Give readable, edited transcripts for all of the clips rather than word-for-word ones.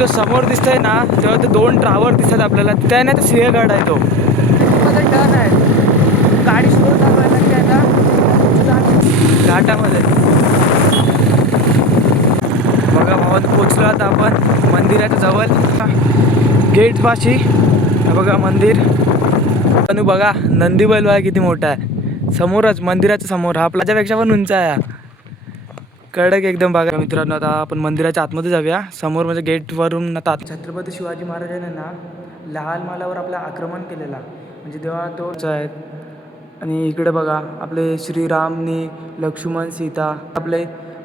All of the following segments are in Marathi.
तो समोर दिसतोय ना तेव्हा तो 2 टावर दिसतात आपल्याला. तिथे आहे ना, तो सिंहगड आहे. तो टर्न आहे. गाडी स्लो चालवायला लागते आता घाटामध्ये. बघा भावात पोचलो आता आपण मंदिराच्या जवळ गेट पाशी. बघा मंदिर. आणि बघा नंदी बैल बघा किती मोठा आहे. समोरच मंदिराच्या समोर हा आपल्यापेक्षा पण उंच आहे. कडक एकदम. बघा मित्रांनो, आता आपण मंदिराच्या आतमध्ये जाऊया. समोर म्हणजे गेटवरून आता छत्रपती शिवाजी महाराजांनी ना लाल महालावर आपलं आक्रमण केलेला, म्हणजे तेव्हा तो आहेत. आणि इकडे बघा आपले श्रीरामनी, लक्ष्मण, सीता, आपले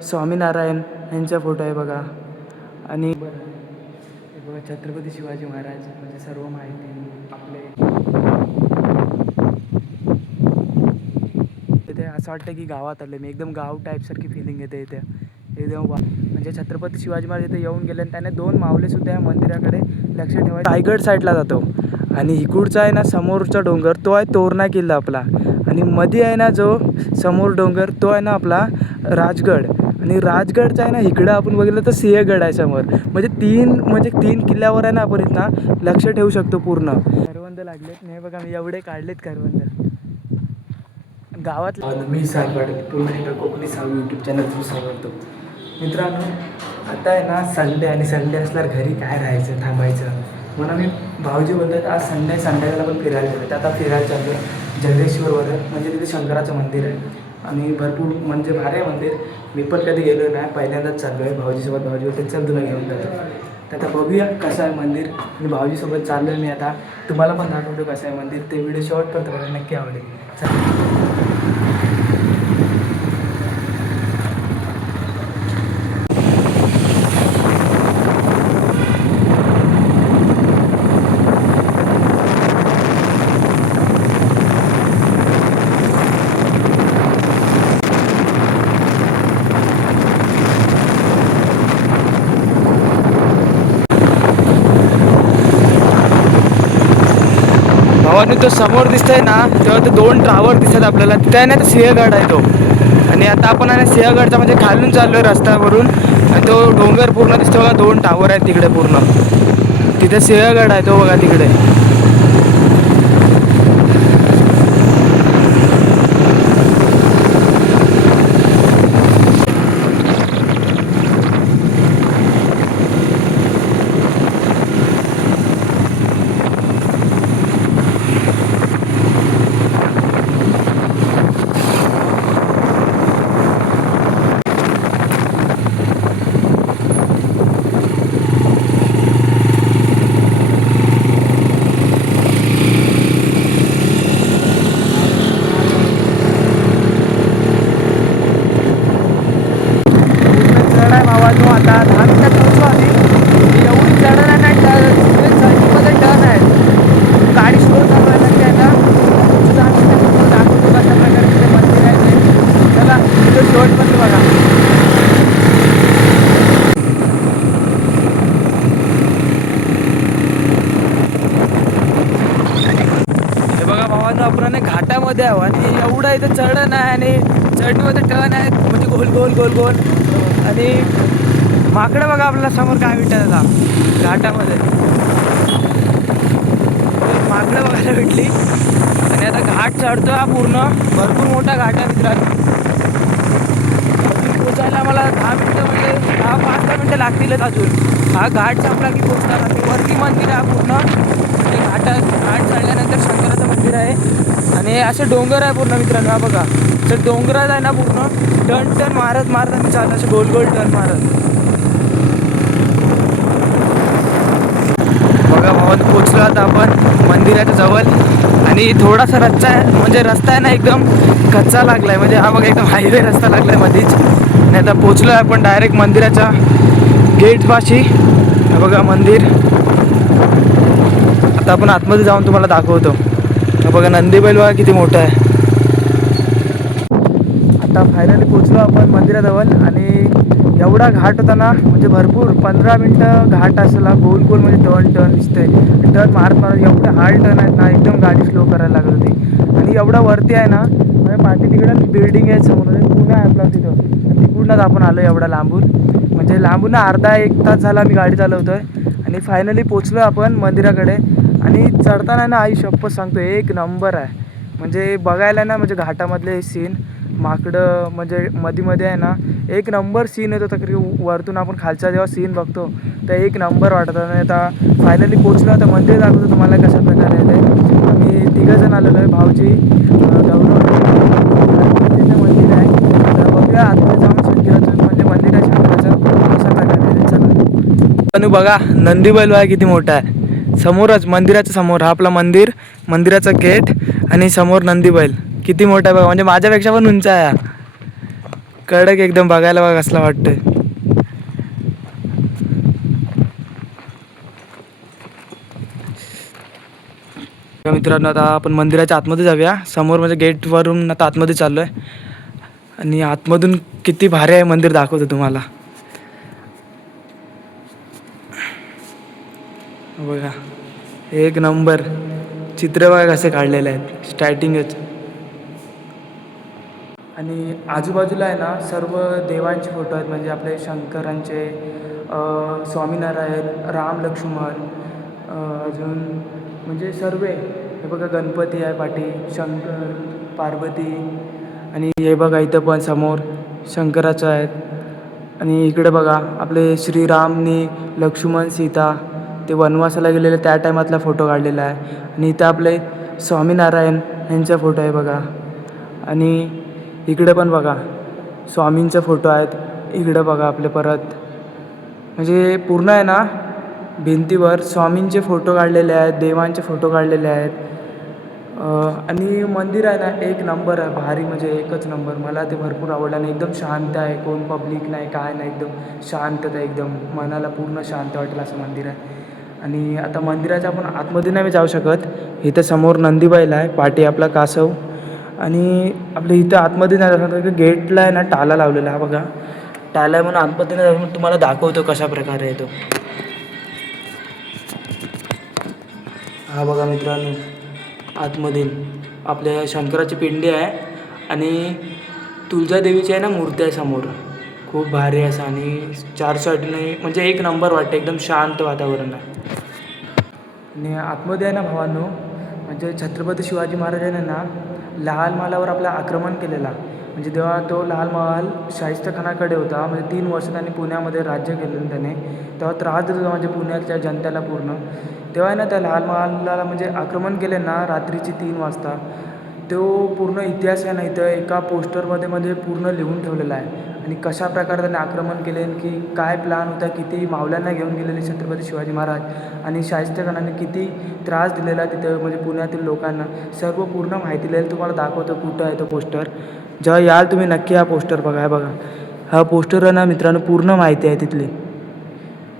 स्वामीनारायण यांचा फोटो आहे बघा. आणि बघा छत्रपती शिवाजी महाराज म्हणजे सर्व माहिती आपले. इथे असं वाटतं की गावात आले मी. एकदम गाव टाईपसारखी फिलिंग येते इथे एकदम. म्हणजे छत्रपती शिवाजी महाराज इथे येऊन गेले आणि त्याने 2 मावले सुद्धा या मंदिराकडे लक्ष ठेवायचं. रायगड साईडला जातो आणि इकडचा आहे ना समोरचा डोंगर तो आहे तोरणा किल्ला आपला. आणि मध्ये आहे ना जो समोर डोंगर तो आहे ना आपला राजगड. आणि राजगडचा आहे ना इकडं आपण बघितलं तर सिंहगड आहे समोर. म्हणजे 3 किल्ल्यावर आहे ना आपण इथं लक्ष ठेवू शकतो पूर्ण. करवंद लागलेत नाही बघा, मी एवढे काढलेत करवंद गावात. मी सागवाड पूर्ण एकदा कोकणी साव यूट्यूब चॅनल थ्रू सांगतो. मित्रांनो आता आहे ना संडे, आणि संडे असल्यावर घरी काय राहायचं थांबायचं म्हणून मी भाऊजी बोलतात आज संध्याकाळला पण फिरायला गेलो. तर आता फिरायला चाललो जगदेश्वरवर. म्हणजे तिथे शंकराचं मंदिर आहे आणि भरपूर म्हणजे भारी आहे मंदिर. मी पण कधी गेलो नाही, पहिल्यांदाच चाललो आहे भाऊजीसोबत. भाऊजी होते चल तुला घेऊन जातो. तर आता बघूया कसं आहे मंदिर. आणि भाऊजीसोबत चाललो आहे मी. आता तुम्हाला पण दाखवतो कसं आहे मंदिर. ते व्हिडिओ शेवटपर्यंत बघा, नक्की आवडेल. भावाने तो समोर दिसतोय ना तेव्हा तो 2 टावर दिसतात आपल्याला. तिथे आहे ना, तो सिंहगड आहे तो. आणि आता आपण आहे ना सिंहगडचा म्हणजे खालून चाललोय रस्त्यावरून. आणि तो डोंगर पूर्ण दिसतो बघा. 2 टावर आहेत तिकडे पूर्ण. तिथे सिंहगड आहे तो बघा तिकडे. आता 10 मिनिटात पोहोचलो आम्ही. एवढी चढण आहे ना, सर्वीमध्ये टर्न आहे. गाडी स्लो चालवायला लागते आता. दाखवतो कशा प्रकारे तिथे मंदिर आहे ते. चला तिथे शेवटपर्यंत बघा. हे बघा भावांनो, आपण घाटामध्ये आहो आणि एवढा इथं चढण आहे आणि चढणीमध्ये टर्न आहे म्हणजे गोल गोल गोल गोल. आणि माकडं बघा आपल्याला समोर काय भेटत आता घाटामध्ये. माकडं बघायला भेटली. आणि आता घाट चढतो हा पूर्ण. भरपूर मोठा घाट आहे मित्रांनो. पोचायला मला 10 मिनटं म्हणजे 10-5 मिनटं लागतीलच अजून. हा घाट संपला की पोचणार. आणि वरती मंदिर आहे पूर्ण. म्हणजे घाट चढल्यानंतर शंकराचं मंदिर आहे. आणि असे डोंगर आहे पूर्ण मित्रांनो. हा बघा तर डोंगरात आहे ना पूर्ण टर्न मारत आम्ही चालतो असे गोल गोल टर्न मारत. बघा भावात पोचलो आता आपण मंदिराच्या जवळ. आणि थोडासा रस्ता आहे म्हणजे रस्ता आहे ना एकदम कच्चा लागला आहे. म्हणजे हा बघा एकदम हायवे रस्ता लागला आहे मध्येच. आणि आता पोचलो आहे आपण डायरेक्ट मंदिराच्या गेटपाशी. बघा मंदिर. आता आपण आतमध्ये जाऊन तुम्हाला दाखवतो. बघा नंदी बैल बघा किती मोठा आहे. आता फायनली पोचलो आपण मंदिराजवळ. आणि एवढा घाट होता ना म्हणजे भरपूर 15 मिनटं घाट असला गोल गोल. म्हणजे टर्न दिसतंय. टर्न मारत एवढे हार्ड टर्न आहेत ना, एकदम गाडी स्लो करायला लागत होती. आणि एवढा वरती आहे ना म्हणजे पाठी तिकडं बिल्डिंग आहे समोर. पुणे आहे आपला तिथं. तिकडूनच आपण आलो एवढा लांबून. म्हणजे लांबून अर्धा 1 तास झाला मी गाडी चालवतोय. आणि फायनली पोचलो आपण मंदिराकडे. आणि चढताना ना आई शप्पथ सांगतो एक नंबर आहे. म्हणजे बघायला ना म्हणजे घाटामधले सीन माकडं म्हणजे मध्ये आहे ना एक नंबर सीन येतो. तरी वरतून आपण खालचा जेव्हा सीन बघतो तर एक नंबर वाटत. आणि आता फायनली पोचलो. आता मंदिर दाखवतो तुम्हाला कशा प्रकारे आहे ते. आम्ही तिघंजण आलेलो आहे, भाऊजी, गौरव आणि मंदिर आहे. तर बघूया आतमध्ये जाऊन शंकराचं म्हणजे मंदिर आहे शंकराचं कशा प्रकारे आहे. चला आणि बघा नंदी बैल आहे किती मोठा आहे. समोरच मंदिराच्या समोर हा आपला मंदिराचा गेट आणि समोर नंदी बैल किती मोठा आहे बघा. म्हणजे माझ्यापेक्षा पण उंच आहे. कडक एकदम बघायला बघा कसला वाटतंय. मित्रांनो आता आपण मंदिराच्या आतमध्ये जाऊया. समोर म्हणजे गेटवरून आता आतमध्ये चाललो आहे. आणि आतमधून किती भारी आहे मंदिर दाखवतो तुम्हाला. बघा एक नंबर चित्र बघा कसे काढलेले आहेत स्टार्टिंगच. आणि आजूबाजूला आहे ना सर्व देवांचे फोटो आहेत. म्हणजे आपले शंकरांचे, स्वामीनारायण, राम लक्ष्मण, अजून म्हणजे सर्व. हे बघा गणपती आहे पाठी, शंकर, पार्वती. आणि हे बघा इथं पण समोर शंकराचं आहेत. आणि इकडे बघा आपले श्रीरामनी लक्ष्मण सीता ते वनवासाला गेलेले त्या टायमातला फोटो काढलेला आहे. आणि इथं आपले स्वामीनारायण यांचा फोटो आहे बघा. आणि इकडे पण बघा स्वामींचे फोटो आहेत. इकडे बघा आपले परत म्हणजे पूर्ण आहे ना भिंतीवर स्वामींचे फोटो काढलेले आहेत, देवांचे फोटो काढलेले आहेत. आणि मंदिर आहे ना एक नंबर आहे, भारी म्हणजे एकच नंबर. मला ते भरपूर आवडलं. आणि एकदम शांत आहे, कोण पब्लिक नाही काय नाही, एकदम शांतता, एकदम मनाला पूर्ण शांत वाटेल असं मंदिर आहे. आणि आता मंदिराच्या आपण आतमध्ये नाही जाऊ शकत. इथं समोर नंदी बैल आहे, पाठी आपला कासव. आणि आपल्या इथं आतमध्ये नाही जाऊ शकत, गेटला आहे ना टाला लावलेला आहे बघा. टाला आहे म्हणून आतमध्ये नाही जाऊ. तुम्हाला दाखवतो कशा प्रकारे आहे तो. हा बघा मित्रांनो आतमधील आपल्या शंकराची पिंडी आहे. आणि तुळजादेवीची आहे ना मूर्ती आहे समोर. खूप भारी असं आणि चार साईडने म्हणजे एक नंबर वाटतं. एकदम शांत वातावरण आहे. आणि आतमध्ये आहे ना भावांनो म्हणजे छत्रपती शिवाजी महाराजांनी ना लाल महालावर आपलं आक्रमण केलेला. म्हणजे तेव्हा तो लाल महाल शाहिस्तेखानाकडे होता. म्हणजे 3 वर्ष त्यांनी पुण्यामध्ये राज्य केलेलं त्याने. तेव्हा त्रास देत होता म्हणजे पुण्याच्या जनतेला पूर्ण. तेव्हा आहे ना त्या लाल महालाला म्हणजे आक्रमण केले ना रात्रीची 3 वाजता. तो पूर्ण इतिहास आहे ना इथं एका पोस्टरमध्ये म्हणजे पूर्ण लिहून ठेवलेला आहे. आणि कशा प्रकारे त्यांनी आक्रमण केले की काय प्लॅन होता, किती मावल्यांना घेऊन गेलेले छत्रपती शिवाजी महाराज. आणि शाहिस्तेखानाने किती त्रास दिलेला तिथं म्हणजे पुण्यातील लोकांना. सर्व पूर्ण माहिती लिहिलेली तुम्हाला दाखवतो. कुठं आहे तो पोस्टर. जेव्हा याल तुम्ही नक्की हा पोस्टर बघा. बघा हा पोस्टर आहे ना मित्रांनो पूर्ण माहिती आहे तिथली.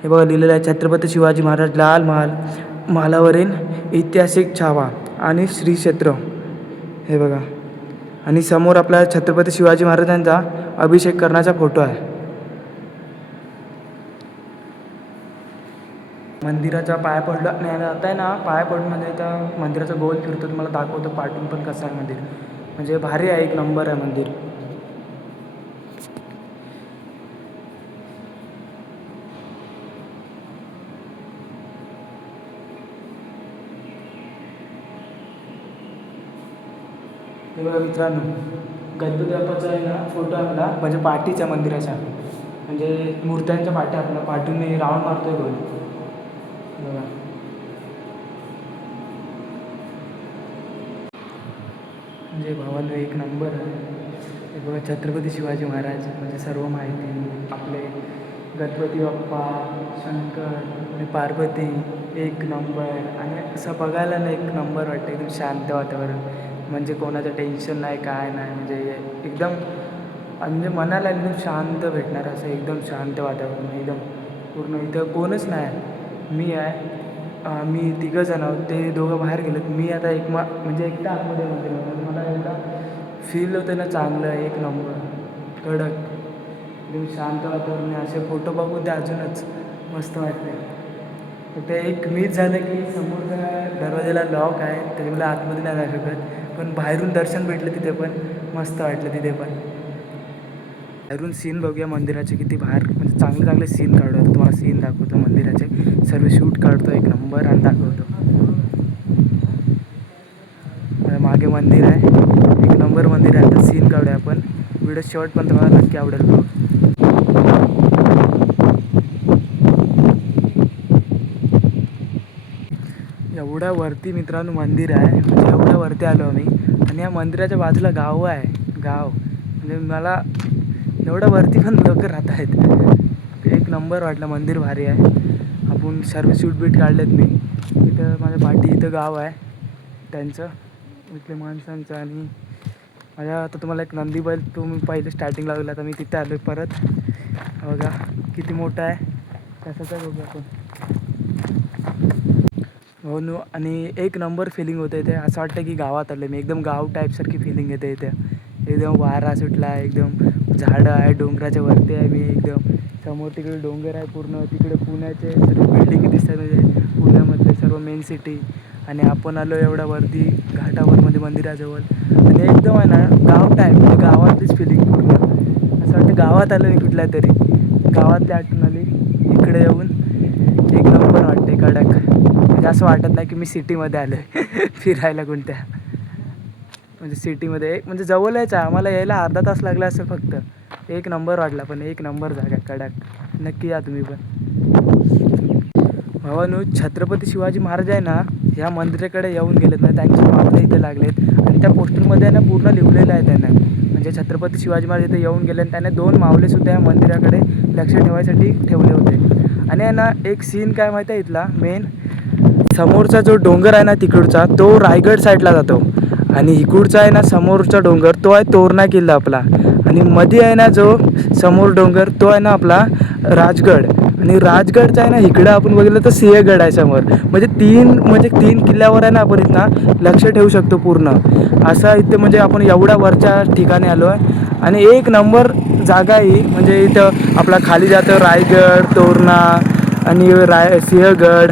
हे बघा लिहिलेलं आहे छत्रपती शिवाजी महाराज लाल महालावरील ऐतिहासिक छावा आणि श्री क्षेत्र. हे बघा. आणि समोर आपला छत्रपती शिवाजी महाराजांचा अभिषेक करण्याचा फोटो आहे. मंदिराचा पाया पडला नाही आता आहे ना पाया पडून म्हणजे आता मंदिराचा गोल फिरतो. तुम्हाला दाखवतो पाठून पण कसं आहे मंदिर. म्हणजे भारी आहे, एक नंबर आहे मंदिर. हे बघा मित्रांनो गणपती बाप्पाचा आहे ना फोटो आपला म्हणजे पाठीच्या मंदिराच्या म्हणजे मूर्त्यांच्या पाठ्या आपल्या पाठून राऊंड मारतोय गोल. बघा म्हणजे भावांनो एक नंबर आहे. हे बघा छत्रपती शिवाजी महाराज म्हणजे सर्व माहिती आपले गणपती बाप्पा, शंकर आणि पार्वती एक नंबर. आणि असं बघायला ना एक नंबर वाटतं. एकदम शांत वातावरण म्हणजे कोणाचं टेन्शन नाही काय नाही. म्हणजे एकदम म्हणजे मनाला एकदम शांत भेटणार असं एकदम शांत वातावरण. एकदम पूर्ण इथं कोणच नाही. मी आहे, मी तिघंजण आहोत. ते दोघं बाहेर गेलेत. मी आता म्हणजे एकटा आतमध्ये मला एकदा फील होतं ना चांगलं एक नंबर कडक एकदम शांत वातावरण. असे फोटो बघून ते अजूनच मस्त वाटते. ते एक मीच झालं की समोरच्या दरवाजाला लॉक आहे तरी मला आतमध्ये नाही जाऊ शकत. पण बाहेरून दर्शन भेटलं तिथे पण मस्त वाटलं तिथे पण. बाहेरून सीन बघूया मंदिराचे किती बाहेर म्हणजे चांगले चांगले सीन काढूया. तुम्हाला सीन दाखवतो मंदिराचे सर्व शूट काढतो एक नंबर आणि दाखवतो. मागे मंदिर आहे एक नंबर मंदिर आहे. आता सीन काढूया आपण. व्हिडिओ शेवट पण तुम्हाला नक्की आवडेल बघ. एवढ्या वरती मित्रांनो मंदिर आहे म्हणजे एवढ्या वरती आलो आम्ही आणि या मंदिराच्या बाजूला गाव आहे गाव म्हणजे मला एवढ्या वरती पण लोक राहत आहेत. एक नंबर वाटलं मंदिर भारी आहे. आपण सर्व शूट बीट काढलेत मी. इथं माझ्या पाठी इथं गाव आहे त्यांचं इथले माणसांचं आणि माझ्या आता तुम्हाला एक नंदी बैल तुम्ही पहिले स्टार्टिंगला लागला तर मी तिथे आलो परत. बघा किती मोठा आहे कसाचा बघू आपण. हो नो आणि एक नंबर फिलिंग होतं इथे. असं वाटतं की गावात आलं मी. एकदम गाव टाईपसारखी फिलिंग येते इथे. एकदम वारा सुटला आहे एकदम झाडं आहे डोंगराच्या वरती आहे मी एकदम. समोर तिकडे डोंगर आहे पूर्ण. तिकडे पुण्याचे सर्व बिल्डिंग दिसतात म्हणजे पुण्यामधले सर्व मेन सिटी. आणि आपण आलो एवढ्या वरती घाटावर म्हणजे मंदिराजवळ आणि एकदम आहे ना गाव टाईप म्हणजे गावातलीच फिलिंग पूर्ण. असं वाटतं गावात आलं मी कुठल्या तरी. गावातली आठवण आली इकडे येऊन. एक नंबर वाटते कडक. म्हणजे असं वाटत नाही की मी सिटीमध्ये आलो आहे फिरायला कोणत्या. म्हणजे सिटीमध्ये एक म्हणजे जवळच आहे आम्हाला यायला अर्धा तास लागला असेल फक्त. एक नंबर वाटला पण एक नंबर जागा कडक. नक्की या तुम्ही पण. भावानो छत्रपती शिवाजी महाराज आहे ना ह्या मंदिराकडे येऊन गेलेत ना त्यांचे पावलं इथे लागलेत आणि त्या पोस्टरमध्ये आहे ना पूर्ण लिहिलेलं आहे त्यांना. म्हणजे छत्रपती शिवाजी महाराज इथे येऊन गेले आणि त्याने 2 मावलेसुद्धा या मंदिराकडे लक्ष ठेवायसाठी ठेवले होते. आणि आहे ना एक सीन काय माहिती आहे इथला मेन समोरचा जो डोंगर आहे ना तिकडचा तो रायगड साईडला जातो आणि इकडचा आहे ना समोरचा डोंगर तो आहे तोरणा किल्ला आपला आणि मध्ये आहे ना जो समोर डोंगर तो आहे ना आपला राजगड. आणि राजगडचा आहे ना इकडं आपण बघितलं तर सिंहगड आहे समोर. म्हणजे 3 किल्ल्यावर आहे ना आपण इथं लक्ष ठेवू शकतो पूर्ण. असा इथे म्हणजे आपण एवढ्या वरच्या ठिकाणी आलो आहे आणि एक नंबर जागा ही. म्हणजे इथं आपला खाली जातं रायगड तोरणा आणि सिंहगड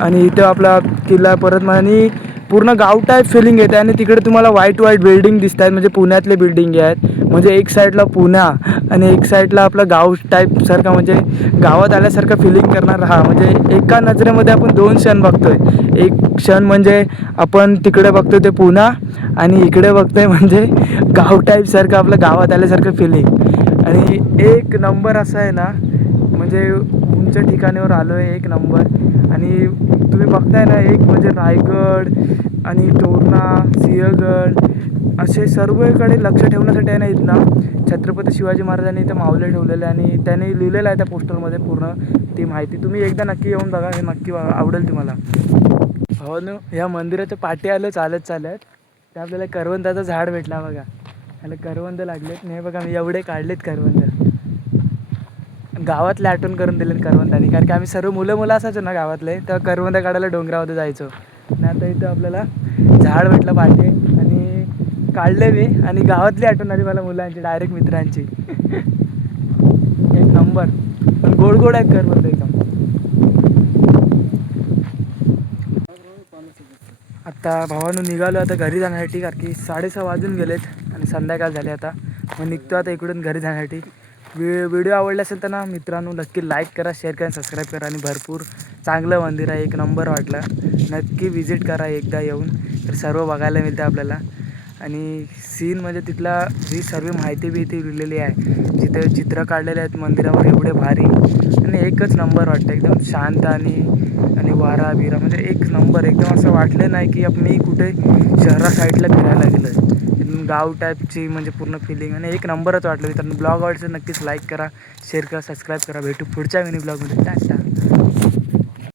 आणि इथं आपला किल्ला परत आणि पूर्ण गाव टाईप फिलिंग येते. आणि तिकडे तुम्हाला व्हाईट बिल्डिंग दिसत आहेत म्हणजे पुण्यातले बिल्डिंग आहेत. म्हणजे एक साईडला पुणा आणि एक साईडला आपलं गाव टाईपसारखा म्हणजे गावात आल्यासारखं फिलिंग करणार. हा म्हणजे एका नजरेमध्ये आपण 2 क्षण बघतोय. एक क्षण म्हणजे आपण तिकडे बघतोय ते पुणा आणि इकडे बघतोय म्हणजे गाव टाईपसारखं आपलं गावात आल्यासारखं फिलिंग. आणि एक नंबर असं आहे ना म्हणजे उंच ठिकाणीवर आलो आहे एक नंबर. आणि तुम्ही बघताय ना एक म्हणजे रायगड आणि तोरणा सिंहगड असे सर्वकडे लक्ष ठेवण्यासाठी आहे ना इथं छत्रपती शिवाजी महाराजांनी इथं मावले ठेवलेले आणि त्याने लिहिलेलं आहे त्या पोस्टरमध्ये पूर्ण ती माहिती. तुम्ही एकदा नक्की येऊन बघा हे नक्की आवडेल तुम्हाला. हो ना ह्या मंदिराच्या पाठी आलं चालत ते आपल्याला करवंदाचं झाड भेटला बघा. त्याला करवंद लागलेत नाही बघा मी एवढे काढलेत करवंद. गावातले आठवण करून दिले करवंदानी कारण की आम्ही सर्व मुलं असायचो ना गावातले तर करवंद काढायला डोंगरामध्ये जायचो. आणि आता इथं आपल्याला झाड भेटलं पाठी आणि काढले मी आणि गावातली आठवण आली मला मुलांची डायरेक्ट मित्रांची. एक नंबर पण गोड आहेत करवंद एकदम. आता भावानं निघालो आता घरी जाण्यासाठी कारण की 6:30 वाजून गेलेत आणि संध्याकाळ झाले आता. मग निघतो आता इकडून घरी जाण्यासाठी. व्हिडिओ आवडला असेल तर ना मित्रांनो नक्की लाईक करा शेअर करा सबस्क्राईब करा. आणि भरपूर चांगलं मंदिर आहे एक नंबर वाटलं. नक्की विजिट करा एकदा येऊन तर सर्व बघायला मिळतं आपल्याला. आणि सीन म्हणजे तिथला जी सर्व माहिती बी इथे लिहिलेली आहे जिथे चित्र काढलेले आहेत मंदिरावर एवढे भारी आणि एकच नंबर वाटतं एकदम शांत आणि वारा बिरा म्हणजे एक नंबर. एकदम असं वाटलं नाही की मी कुठे शहरा साईडला फिरायला गेलो आहे. गाव टाईपची म्हणजे पूर्ण फिलिंग आणि एक नंबरच वाटलं मित्रांनो. ब्लॉग आवडलं नक्कीच लाईक करा शेअर करा सबस्क्राईब करा. भेटू पुढच्या मिनी ब्लॉगमध्ये. टाटा.